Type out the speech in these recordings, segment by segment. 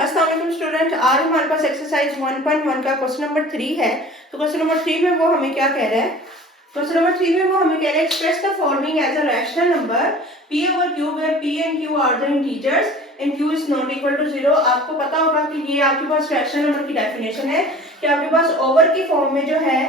अस्सलाम वालेकुम स्टूडेंट, आज हमारे पास एक्सरसाइज 1.1 का क्वेश्चन नंबर 3 है। तो क्वेश्चन नंबर 3 में वो हमें क्या कह रहा है? क्वेश्चन नंबर 3 में वो हमें कह रहा है express the following as a rational number p over q where p and q are the integers and q is not equal to 0। आपको पता होगा कि ये आपके पास रैशनल नंबर की डेफिनेशन है कि आपके पास ओवर की फॉर्म में जो है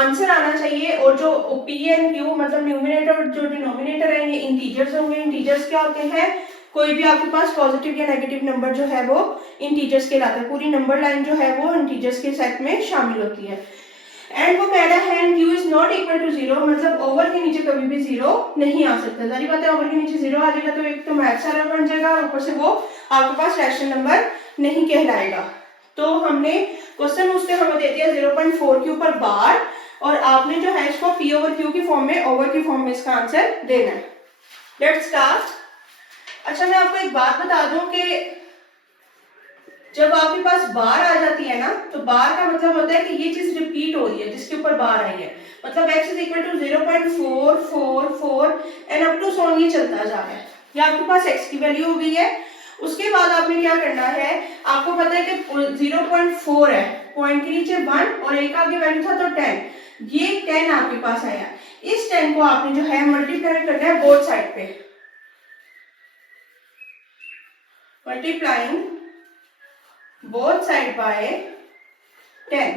आंसर आना चाहिए और जो p एंड q मतलब न्यूमरेटर और जो डिनोमिनेटर है ये इंटीजर्स होंगे। इंटीजर्स क्या होते हैं? कोई भी आपके पास पॉजिटिव या नेगेटिव नंबर जो है वो इंटीजर्स कहलाता है। पूरी नंबर लाइन जो है वो इंटीजर्स के सेट में शामिल होती है। एंड वो कह रहा है and q is not equal to 0, मतलब ओवर के नीचे कभी भी 0 नहीं आ सकता। जारी बात है, ओवर के नीचे 0 आ जाएगा तो एक तो मैथ्स एरर बन जाएगा और ऊपर से वो आपके पास रैशनल नंबर नहीं कहलाएगा। तो हमने क्वेश्चन उसने हमें दे दिया 0.4 के ऊपर बार और आपने जो है इसको p ओवर q की फॉर्म में, ओवर की फॉर्म में इसका आंसर देना है। Let's start. अच्छा, मैं आपको एक बात बता दूं कि जब आपके पास बार आ जाती है ना तो बार का मतलब होता है कि ये चीज रिपीट हो रही है जिसके ऊपर बार आई है। मतलब x is equal to 0.444 and up to so on ये चलता जा रहा है। ये आपके पास x की वैल्यू हो गई है। उसके बाद आपने क्या करना है, आपको पता है कि 0.4 है, पॉइंट के नीचे 1 और एक आगे वैल्यू था तो 10। ये 10 आपके पास आया। इस 10 को आपने जो है मल्टीप्लाई करना है बोथ साइड पे, मल्टीप्लाइंग बोथ साइड बाय 10।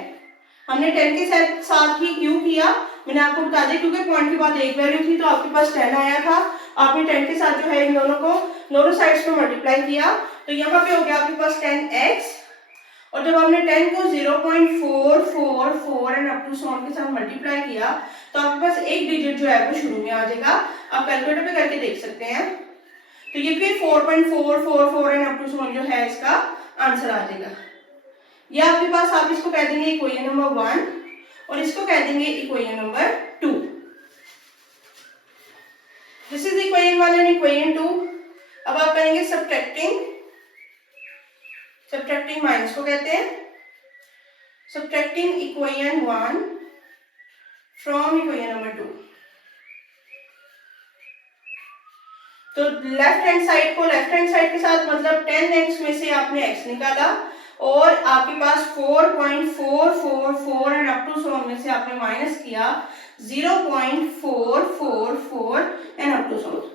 हमने 10 के साथ ही क्यों किया, मैंने आपको बता दिया क्योंकि पॉइंट के बाद एक वैल्यू थी तो आपके पास 10 आया था। आपने 10 के साथ जो है इन दोनों को दोनों साइड्स पे मल्टीप्लाई किया तो यहाँ पे हो गया आपके पास 10x। और जब आपने 10 को 0.444 and up to so on के साथ मल्टीप्लाई किया तो आपके पास एक डिजिट जो है वो शुरू में आ जाएगा। आप कैलकुलेटर पे करके देख सकते हैं। तो ये फिर 4.444 and up to so on जो है इसका आंसर आ जाएगा। ये आपके पास, आप इसको कह देंगे इक्वेशन नंबर 1 और इसको कह देंगे equation number 2। This is equation 1 and equation 2। अब आप करेंगे सब्ट्रैक्टिंग, सब्ट्रैक्टिंग माइनस को कहते हैं, subtracting equation 1 from equation number 2। तो लेफ्ट हैंड साइड को लेफ्ट हैंड साइड के साथ मतलब 10x में से आपने x निकाला और आपके पास 4.444 एंड अप टू सो में से आपने माइनस किया 0.444 एंड अप टू सो।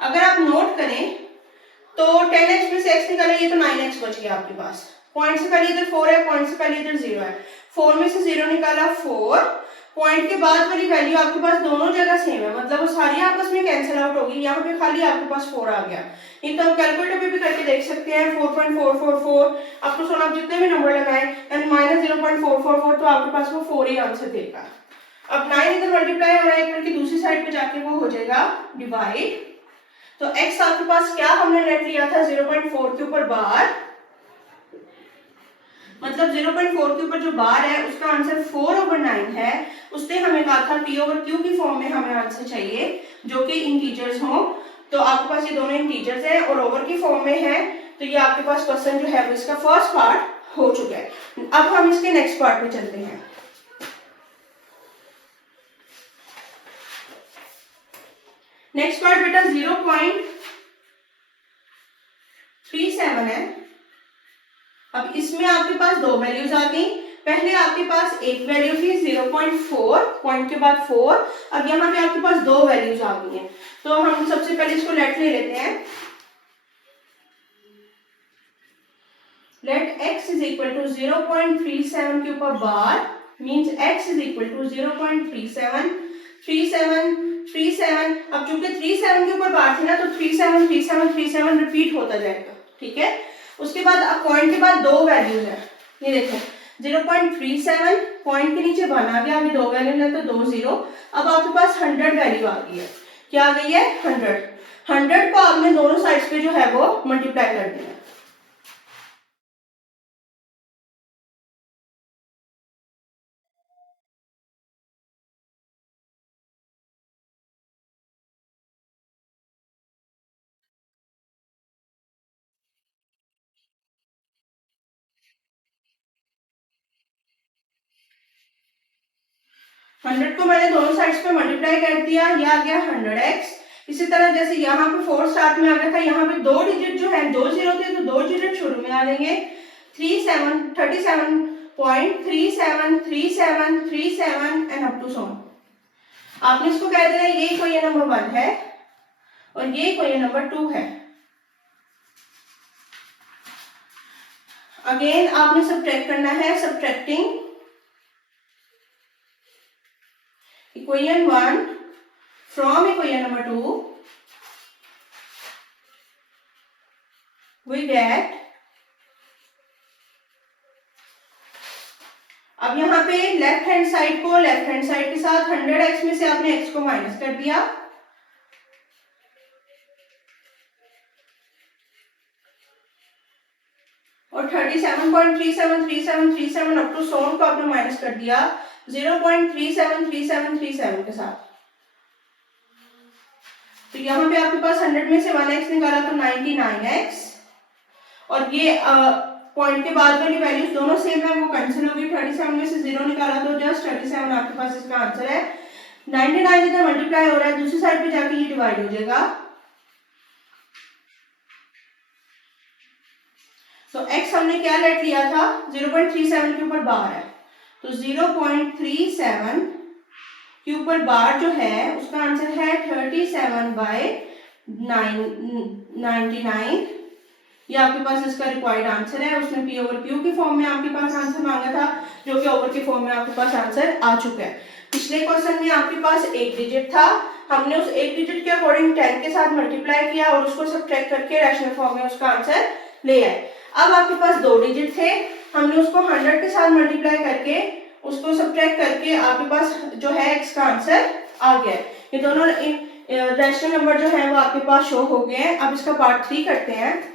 अगर आप नोट करें तो 10x में से x निकाला, ये तो 9x बच गया आपके पास। पॉइंट से पहले इधर 4 है, पॉइंट से पहले इधर 0 है। 4 में से 0 निकाला 4, पॉइंट के बाद वाली वैल्यू आपके पास दोनों जगह सेम है, मतलब वो सारी आपस में कैंसिल आउट होगी। यहाँ पे खाली आपके पास 4 आ गया। ये तो आप कैलकुलेटर पे भी करके देख सकते हैं। 4.444 आपको सुना, आप जितने भी नंबर लगाए एंड माइनस 0.444 तो आपके पास वो 4 ही आंसर देगा। अब 9 इधर मल्टीप्लाई हो रहा है क्योंकि दूसरी साइड पे जाके वो हो जाएगा डिवाइड। तो x आपके पास क्या हमने नेट लिया था 0.4 के ऊपर बार, मतलब 0.4 के ऊपर जो बार है उसका आंसर 4/9 है। उसने हमें कहा था p ओवर q की फॉर्म में हमें आंसर चाहिए जो कि इंटीजर्स हो। तो आपके पास ये दोनों इंटीजर्स है और ओवर की फॉर्म में है। तो ये आपके पास क्वेश्चन जो है वो इसका फर्स्ट पार्ट हो चुका है। अब हम इसके नेक्स्ट पार्ट में चलते हैं। नेक्स्ट पार्ट बेटा 0.37 है। अब इसमें आपके पास दो वैल्यूज आ गई। पहले आपके पास एक वैल्यू थी 0.4, पॉइंट के बाद 4। अब यहाँ पे आपके पास दो वैल्यूज आ गई हैं। तो हम सबसे पहले इसको लेट ले लेते हैं। Let x is equal to 0.37 के ऊपर बार means x is equal to 0.37 37। अब चूंकि 37 के ऊपर बार थी ना तो 37 रिपीट होता जाएगा, ठीक है। उसके बाद अब पॉइंट के बाद दो वैल्यूज है, ये देखो 0.37 पॉइंट के नीचे 1 आ गया, अभी दो वैल्यूज है तो 2 0। अब आपके पास 100 वैल्यू आ गई है। क्या आ गई है? 100 को आपने दोनों साइड्स पे जो है वो मल्टीप्लाई कर दिया। हंड्रेड को मैंने दोनों साइड्स पे मल्टीप्लाई कर दिया, ये आ गया 100x। इसी तरह जैसे यहाँ पे 4 स्टार्ट में आ गया था, यहाँ पे दो डिजिट जो है 2 0 थे तो दो डिजिट शुरू में आ जाएंगे 37.373737 and up to so on. आपने इसको कह देना ये इक्वेशन नंबर 1 है और ये इक्वेशन नंबर 2 है। अगेन आपने सब्ट्रैक्ट करना है, subtracting equation 1 from equation number 2 we get, अब यहाँ पे लेफ्ट हैंड साइड को लेफ्ट हैंड साइड के साथ 100x में से आपने x को माइनस कर दिया और 37.373737 अप टू सोन को आपने माइनस कर दिया 0.373737 के साथ। तो यहाँ पे आपके पास 100 में से 1x निकाला तो 99x और ये पॉइंट के बाद वाली वैल्यूज दोनों सेम है, वो कैंसिल होगी। 37 में से 0 निकाला तो जस्ट 37 आपके पास इसका आंसर है। 99 इधर मल्टीप्लाई हो रहा है, दूसरी साइड पे जाके ये डिवाइड हो जाएगा। तो x हमने क्या लेट लिया था 0.37 के ऊपर बार है, तो 0.37 के ऊपर बार जो है उसका आंसर है 37/99। ये आपके पास इसका रिक्वायर्ड आंसर है। उसने p ओवर q की फॉर्म में आपके पास आंसर मांगा था, जो कि ओवर की फॉर्म में आपके पास आंसर आ चुका है। पिछले क्वेश्चन में आपके पास एक डिजिट था, हमने उस एक डिजिट के अकॉर्डिंग 10 के साथ मल्टीप्लाई किया और उसको सब्ट्रैक्ट करके रैशनल फॉर्म में उसका आंसर ले आए। अब आपके पास दो डिजिट थे, हमने उसको 100 के साथ मल्टीप्लाई करके उसको सब्ट्रैक्ट करके आपके पास जो है x का आंसर आ गया। ये दोनों रैशनल नंबर जो है वो आपके पास शो हो गए हैं। अब इसका पार्ट 3 करते हैं।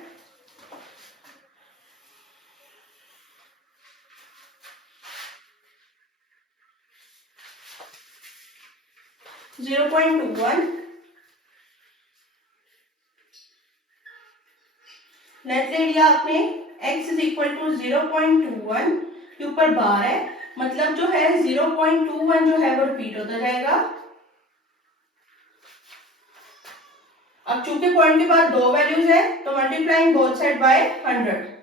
लेट ले लिया आपने x इज इक्वल टू 0.21 के ऊपर बार है, मतलब जो है 0.21 जो है वो रिपीट होता जाएगा। अब चूंकि पॉइंट के बाद दो वैल्यूज है तो मल्टीप्लाइंग बोथ साइड बाय 100।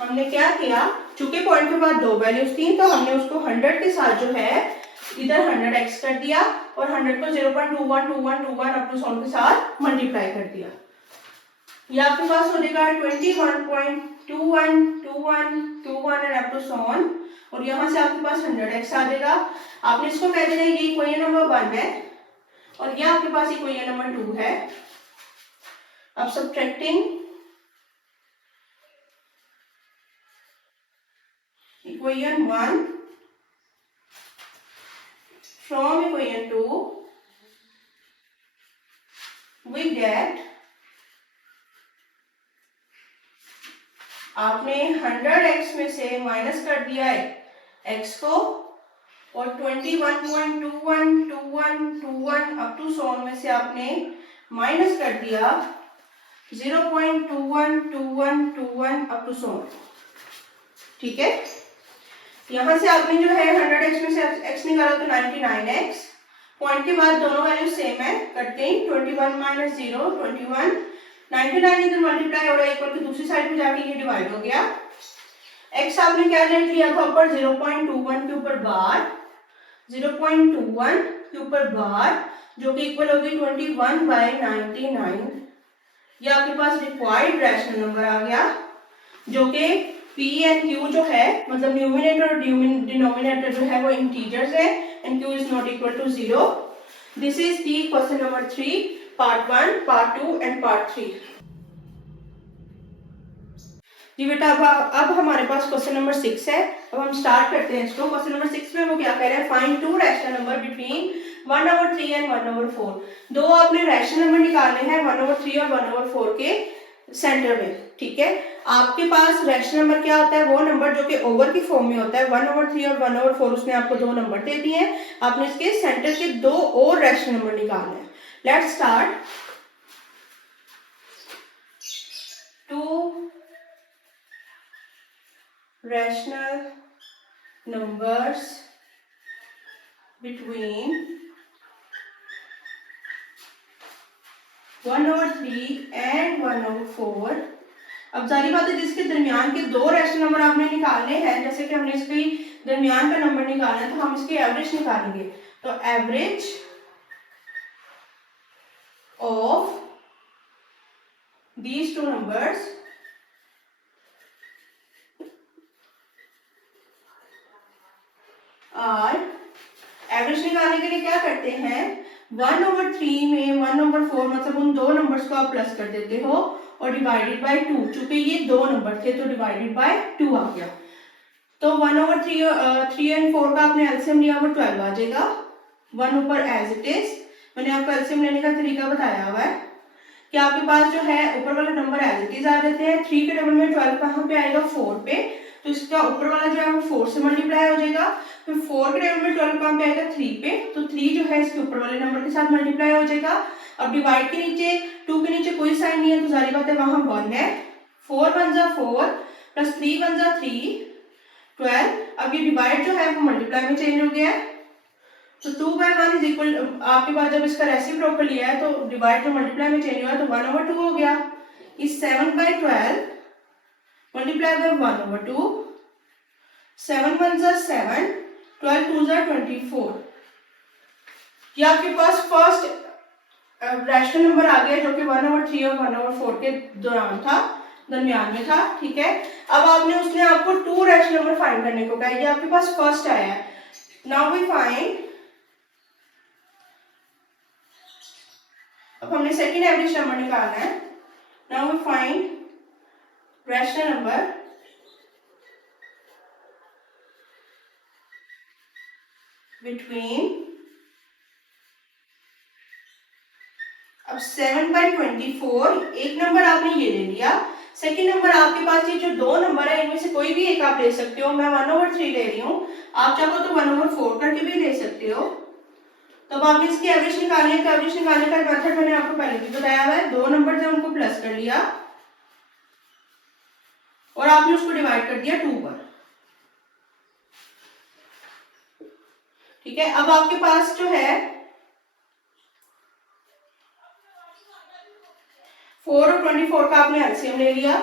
हमने क्या किया, चूंकि पॉइंट के बाद दो वैल्यूज थी तो हमने उसको 100 के साथ जो है इधर 100x कर दिया और 100 को 0.212121 अप टू सोन के साथ मल्टीप्लाई कर दिया। ये आपके पास हो जाएगा 21.212121 एंड अप टू सोन, और यहाँ से आपके पास 100x आ जाएगा। आपने इसको कह देना ये इक्वेशन नंबर 1 है और ये आपके पास इक्वेशन नंबर 2 है। अब subtracting equation 1 from equation 2 we get, आपने 100x में से माइनस कर दिया है x को और 21.212121 अप टू सोन में से आपने माइनस कर दिया 0.212121 अप टू सोन। ठीक है, यहाँ से आपने जो है 100x में से x निकाला तो 99x, पॉइंट के बाद दोनों वैल्यू सेम है, कटते ही 21 माइनस 0 21, 99 इधर मल्टीप्लाई हो रहा है इक्वल टू दूसरी साइड में जाके ये डिवाइड हो गया। x आपने क्या लेट लिया था ऊपर 0.21 के ऊपर बार, 0.21 के ऊपर बार जो कि इक्वल होगी 21/99। ये आपके पास रिक्वायर्ड रैशनल नंबर आ गया, जो कि p एंड q जो है मतलब न्यूमिनेटर और डिनोमिनेटर जो है वो इंटीजर्स है and q is not equal to 0। This is the question number 3 part 1 part 2 and part 3। जी बेटा अब हमारे पास क्वेश्चन नंबर 6 है। अब हम स्टार्ट करते हैं इसको। क्वेश्चन नंबर 6 में वो क्या कह रहे हैं, find to rational number between 1/3 and 1/4। दो आपने रैशनल नंबर निकालने हैं 1/3 और 1/4 के सेंटर में। ठीक है, आपके पास रैशनल नंबर क्या होता है, वो नंबर जो कि ओवर की फॉर्म में होता है। 1/3 और 1/4 उसने आपको दो नंबर दे दिए हैं, आपने इसके सेंटर के दो और रैशनल नंबर निकालने हैं। Let's start. rational numbers between 1/3 and 1/4। अब जारी बात है जिसके दरमियान के दो रैशनल नंबर आपने निकालने हैं, जैसे कि हमने इसके दरमियान का नंबर निकालना है तो हम इसकी एवरेज निकालेंगे। तो average of these two numbers are, average निकालने के लिए क्या करते हैं, 1/3 में 1/4 मतलब उन दो नंबर्स को आप प्लस कर देते हो और डिवाइडेड बाय 2, चूंकि ये दो नंबर थे तो डिवाइडेड बाय 2 आ गया। तो 1/3 3 और 4 का आपने एलसीएम लिया वो 12 आ जाएगा। 1 ऊपर एज इट इज, मैंने आपको एलसीएम लेने का तरीका बताया हुआ है कि आपके पास जो है ऊपर वाले नंबर एज इट इज आ जाते हैं। 3 के टेबल में 12 कहाँ पे आएगा, 4 पे, तो इसका ऊपर वाला जो है वो 4 से मल्टीप्लाई हो जाएगा। फिर 4 के टेबल में 12 कहाँ पे आएगा, 3 पे, तो 3 जो है इसके ऊपर वाले नंबर के साथ मल्टीप्लाई हो जाएगा। अब डिवाइड के नीचे 2 के नीचे कोई साइन नहीं है तो जारी बात है वहां 1 है। 4 1 जा 4 प्लस 3 1 जा 3 12। अब ये डिवाइड जो है वो मल्टीप्लाई में चेंज हो गया है, तो 2/1 इज इक्वल, आपके पास जब इसका रेसिप्रोकल लिया है तो डिवाइड जो मल्टीप्लाई में चेंज हुआ तो 1/2 हो गया। इस 7/12 मल्टीप्लाई बाय 1/2, 7 1 जा 7, 12 2 जा 24। ये आपके पास फर्स्ट रैशनल नंबर आ गया जो कि 1/3 और 1/4 के दौरान था, दरमियान में था, ठीक है। अब आपने उसने आपको 2 रैशनल नंबर फाइंड करने को कहा, ये आपके पास फर्स्ट आया है। नाउ वी फाइंड, अब हमने सेकंड एवरेज नंबर निकालना है। Now we find rational number between, अब 7/24, एक नंबर आपने ये ले लिया, सेकंड नंबर आपके पास ये जो दो नंबर है इनमें से कोई भी एक आप ले सकते हो। मैं 1/3 ले रही हूँ, आप चाहो तो 1/4 करके भी ले सकते हो। तो अब आपने इसकी एवरेज निकालनी है, तो एवरेज निकालने का मेथड मैंने आपको पहले भी बताया हुआ है। दो नंबर जो उनको प्लस कर लिया और आपने उसको डिवाइड कर दिया 2 पर, ठीक है। अब आपके पास जो है 4 और 24 का आपने एलसीएम ले लिया,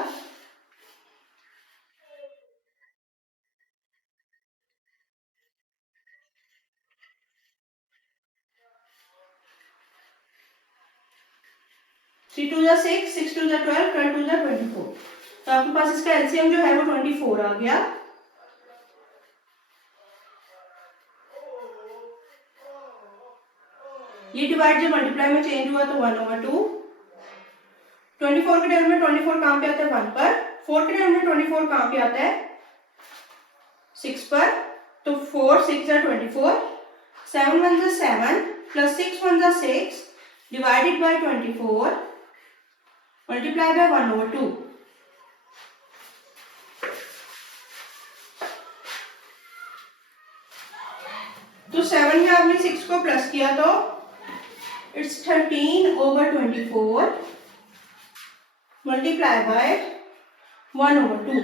थ्री 2 जा 6, 6 2 जा 12, 12 2 जा 24, तो आपके पास इसका एलसीएम जो है वो 24 आ गया। ये डिवाइड जब मल्टीप्लाई में चेंज हुआ तो 1/2, 24 के टेबल में 24 कहाँ पे आता है 1 पर, 4 के टेबल में 24 कहाँ पे आता है 6 पर, तो 4 6 जा 24, 7 1 जा 7 प्लस 6 1 जा 6 डिवाइडेड बाय 24 मल्टीप्लाई बाय 1/2। तो 7 में आपने 6 को प्लस किया तो इट्स 13/24 मल्टीप्लाई बाय 1/2।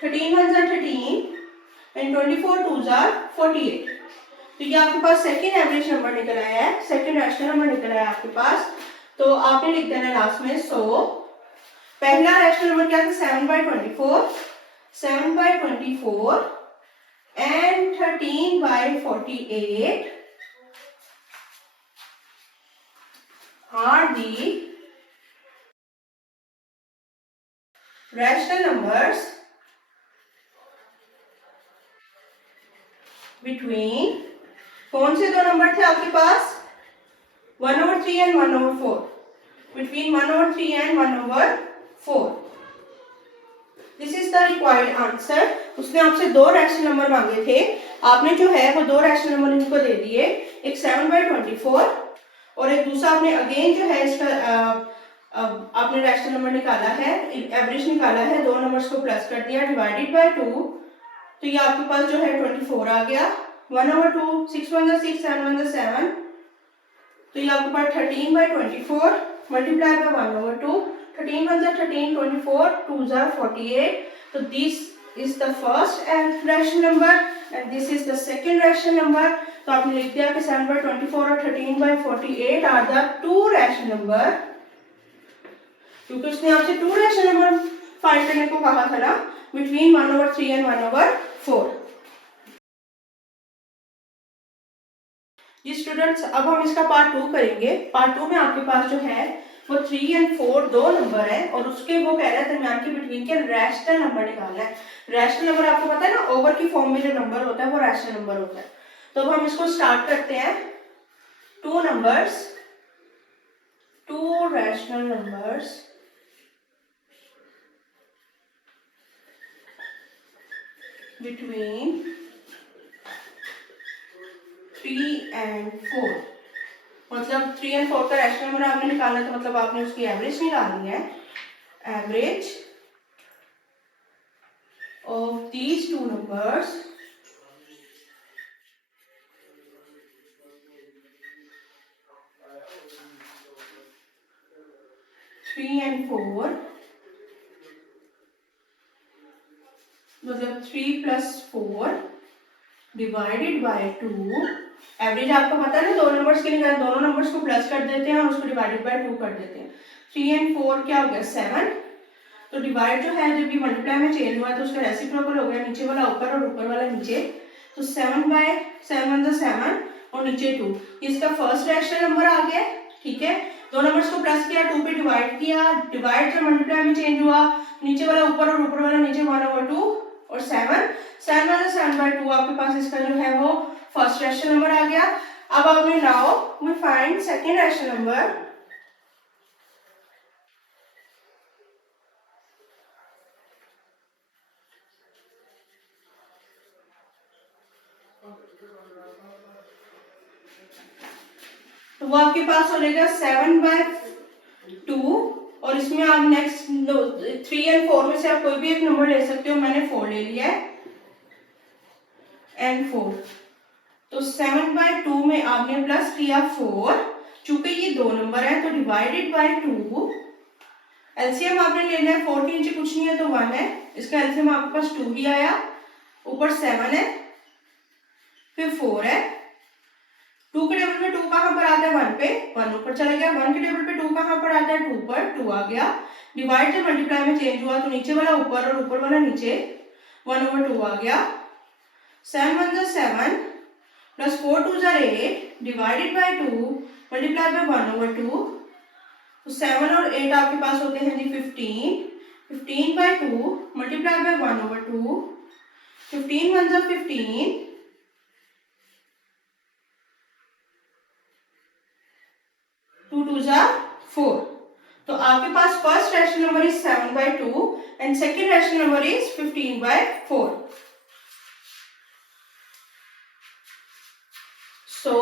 13 1 जा 13 एंड 24 2 जा 48। तो ये आपके पास सेकंड एवरेज नंबर निकल आया है, सेकंड रैशनल नंबर निकल आया है आपके पास। तो आपने लिख देना लास्ट में। सो पहला रैशनल नंबर क्या था, 7/24, 7/24 and 13/48 are the rational numbers between, कौन से दो नंबर थे आपके पास, 1/3 and 1/4, between 1/3 and 1/4। This is the required answer. उसने आपसे दो रैशनल नंबर मांगे थे, आपने जो है वो दो रैशनल नंबर इनको दे दिए, एक 7/24 और एक दूसरा आपने अगेन जो है इसका आपने रैशनल नंबर निकाला है, एवरेज निकाला है, दो नंबर्स को प्लस कर दिया डिवाइडेड बाय 2, तो ये आपके पास जो है 24 आ गया। 1/2, 6 1 जा 6, 7 1 जा 7, तो ये आपके पास 13/24 मल्टीप्लाई बाय 1/2, 13 1 जा 13, 24 2 जा 48। तो this is the first rational number and this is the second rational number. तो आपने लिख दिया कि 7/24 और 13/48 are the two rational number, क्योंकि उसने आपसे टू रैशनल नंबर फाइंड करने को कहा था ना, बिटवीन 1/3 एंड 1/4। जी स्टूडेंट्स, अब हम इसका पार्ट 2 करेंगे। पार्ट 2 में आपके पास जो है वो 3 और 4 दो नंबर है और उसके वो कह रहा है दरमियान के बिटवीन के रैशनल नंबर निकालना है। रैशनल नंबर आपको पता है ना, ओवर की फॉर्म में जो नंबर होता है वो रैशनल नंबर होता है। तो अब हम इसको स्टार्ट करते हैं। Two numbers, to rational numbers between 3 and 4, मतलब 3 और 4 का रैशनल नंबर आपने निकालना है, तो मतलब आपने उसकी एवरेज निकालनी है। Average of these two numbers three and four, मतलब 3 + 4 डिवाइडेड बाय 2। एवरेज आपको पता है ना, दो नंबर्स के निकाल, दोनों नंबर्स को प्लस कर देते हैं और उसको डिवाइडेड बाय 2 कर देते हैं। 3 और 4 क्या हो गया 7, तो डिवाइड जो है जब ये मल्टीप्लाई में चेंज हुआ तो उसका रेसिप्रोकल हो गया, नीचे वाला ऊपर और ऊपर वाला नीचे। तो 7/7 7 और नीचे 2, इसका फर्स्ट रैशनल नंबर आ गया। ठीक है, दो नंबर्स को प्लस किया, 2 पे डिवाइड किया, डिवाइड जब मल्टीप्लाई में चेंज हुआ, नीचे वाला ऊपर और ऊपर वाला नीचे, 1/2 और 7 7/2 आपके पास इसका जो है वो फर्स्ट रैशनल नंबर आ गया। अब आपने now we find second rational number. तो वो आपके पास हो जाएगा 7/2 और इसमें आप नेक्स्ट 3 और 4 में से आप कोई भी एक नंबर ले सकते हो। मैंने 4 ले लिया है एंड 4, तो 7/2 में आपने प्लस किया 4, चूंकि ये दो नंबर है तो डिवाइडेड बाय 2। एलसीएम आपने लेना है, 4 के नीचे कुछ नहीं है तो 1 है, इसका एलसीएम आपके पास 2 ही आया, ऊपर 7 है फिर 4 है। 2 के टेबल पे 2 कहाँ पर आता है 1 पे, 1 ऊपर चला गया। 1 के टेबल पे 2 कहाँ पर आता है 2 पर, 2 आ गया। डिवाइड जब मल्टीप्लाई में चेंज हुआ तो नीचे वाला ऊपर और ऊपर वाला नीचे, 1/2 आ गया। 7 1 7 plus 4 2 8 divided by 2 multiply by 1/2, तो 7 और 8 आपके पास होते हैं जी 15। 15/2 मल्टीप्लाई बाय 1/2, 15 1 15, 2 2 4। तो आपके पास first rational number is 7/2 and second rational number is 15/4। So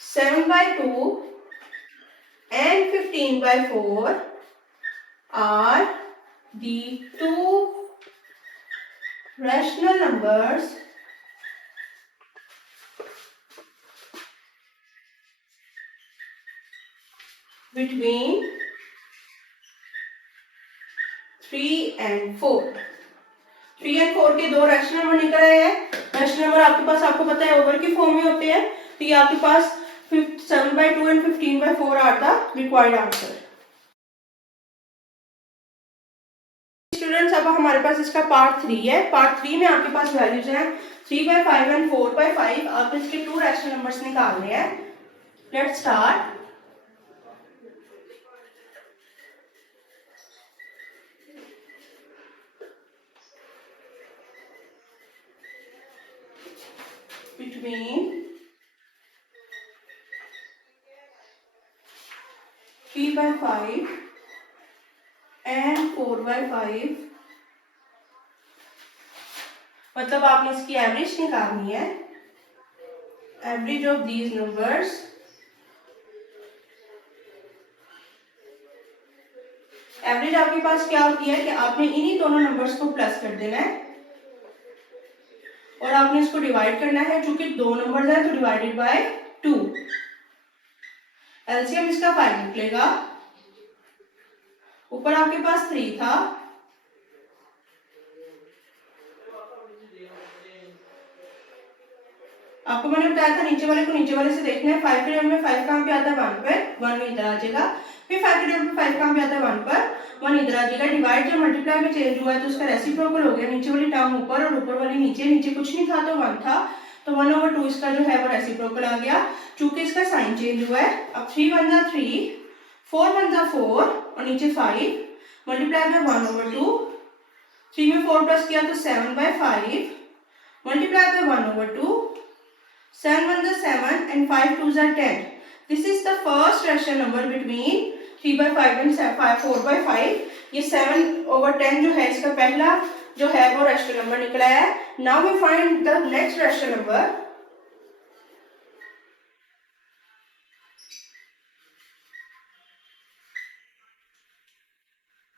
7/2 and 15/4 are the two rational numbers between 3 and 4। 3 and 4 के दो रैशनल नंबर निकल आए हैं। रैशनल नंबर आपके पास आपको पता है ओवर की फॉर्म में होते हैं, तो ये आपके पास 7/2 and 15/4 are the required answer. Students, अब हमारे पास इसका पार्ट 3 है। पार्ट 3 में आपके पास वैल्यूज हैं 3/5 एंड 4/5। आपने इसके टू रैशनल नंबर्स निकालने हैं। Let's start. Between 3/5 and 4/5, मतलब आपने इसकी एवरेज निकालनी है। Average of these numbers average आपके पास क्या होती है कि आपने इन्हीं दोनों नंबर्स को प्लस कर देना है और आपने इसको डिवाइड करना है। चूंकि दो नंबर्स हैं तो डिवाइडेड बाय 2। एलसीएम इसका 5 निकलेगा। ऊपर आपके पास 3 था आपको मैंने बताया था नीचे वाले को नीचे वाले से देखना है। 5 के टेबल में 5 कहाँ पे आता है 1 पर, 1 इधर आ जाएगा। फिर 5 के टेबल में 5 कहाँ पे आता है 1 पर, 1 इधर आ जाएगा। डिवाइड जब मल्टीप्लाई में चेंज हुआ है तो उसका रेसिप्रोकल हो गया, नीचे वाली टर्म ऊपर और ऊपर वाली नीचे, नीचे कुछ नहीं था तो 1 था, तो 1/2 इसका जो है वो रेसिप्रोकल आ गया, चूंकि इसका साइन चेंज हुआ है। अब 3 1 जा 3, 4 1 जा 4 और नीचे 5 मल्टीप्लाई में 1/2, 3 में 4 प्लस किया तो 7/5 मल्टीप्लाई में 1/2, 7 1 is 7 and 5 2 are 10. This is the first rational number between 3/5 and 4/5. ये 7/10 जो है इसका पहला जो है वो rational number निकला है। Now we find the next rational number.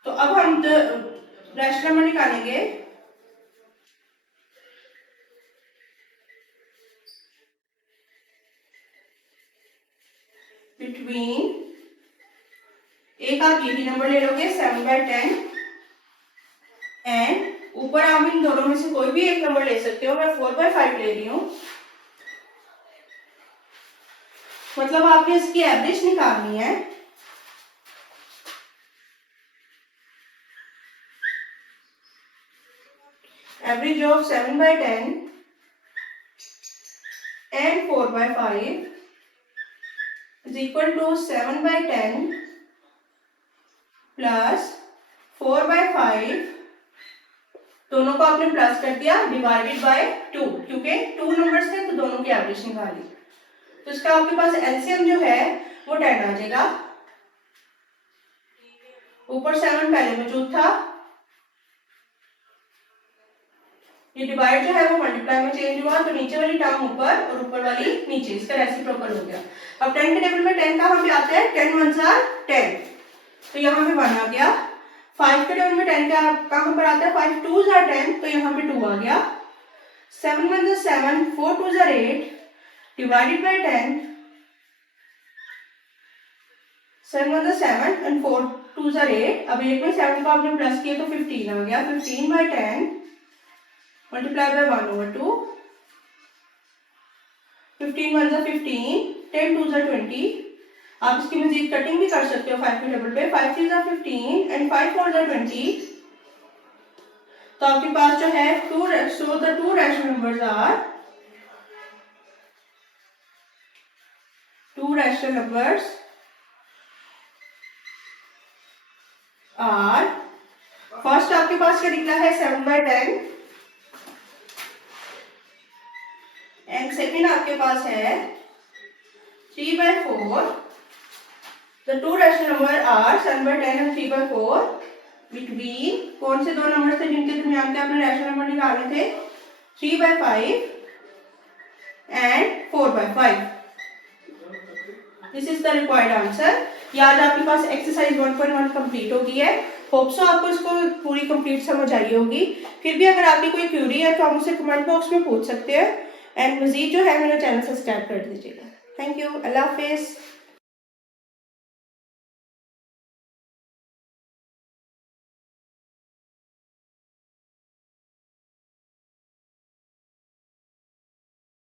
तो अब हम rational number निकालेंगे बिटवीन, एक आप ये भी नंबर ले लोगे 7/10 एंड ऊपर आप इन दोनों में से कोई भी एक नंबर ले सकते हो। मैं 4/5 ले रही हूं, मतलब आपने इसकी एवरेज निकालनी है। Average of 7/10 and 4/5 is equal to 7/10 plus 4/5, दोनों को आपने प्लस कर दिया, डिवाइडेड बाय 2, क्योंकि 2 नंबर्स थे तो दोनों की एवरेज निकाली, तो इसका आपके पास एलसीएम जो है वो 10 आ जाएगा। ऊपर 7 पहले मौजूद था, ये डिवाइड जो है वो मल्टीप्लाई में चेंज हुआ तो नीचे वाली टर्म ऊपर और ऊपर वाली नीचे, इसका रेसिप्रोकल हो गया। अब 10 के टेबल में 10 कहाँ पे आता है, 10 1s are 10, तो यहाँ पे 1 आ गया। 5 के टेबल में 10 कहाँ पर आता है, 5 2s are 10, तो यहाँ पे 2 आ गया। 7 1s are 7, 4 2s are 8 divided by 10, 7 1s are 7 and 4 2s are 8। अब 8 में 7 को आपने प्लस किया तो 15 आ गया। 15/10 multiply by 1/2, 15 1s are 15, 10 2s are 20। आप इसकी मजीद कटिंग भी कर सकते हो 5 के टेबल पे, 5 3s are 15 and 5 4s are 20। तो आपके पास जो है so the two rational numbers are, two rational numbers are, first आपके पास क्या निकला है 7/10 एंड सेकेंड आपके पास है 3/4। The two rational number are 7/10 and 3/4 between, कौन से दो नंबर थे जिनके दरमियान के आपने रैशनल नंबर निकालने थे, 3/5 and 4/5। This is the required answer. ये आज आपके पास एक्सरसाइज 1.1 कंप्लीट हो गई है। होप सो आपको इसको पूरी कंप्लीट समझ आई होगी। फिर भी अगर आपकी कोई क्यूरी है तो आप मुझसे कमेंट बॉक्स में पूछ सकते हैं एंड मजीद जो है मेरा चैनल सब्सक्राइब कर दीजिएगा। थैंक यू, अल्लाह हाफिज़।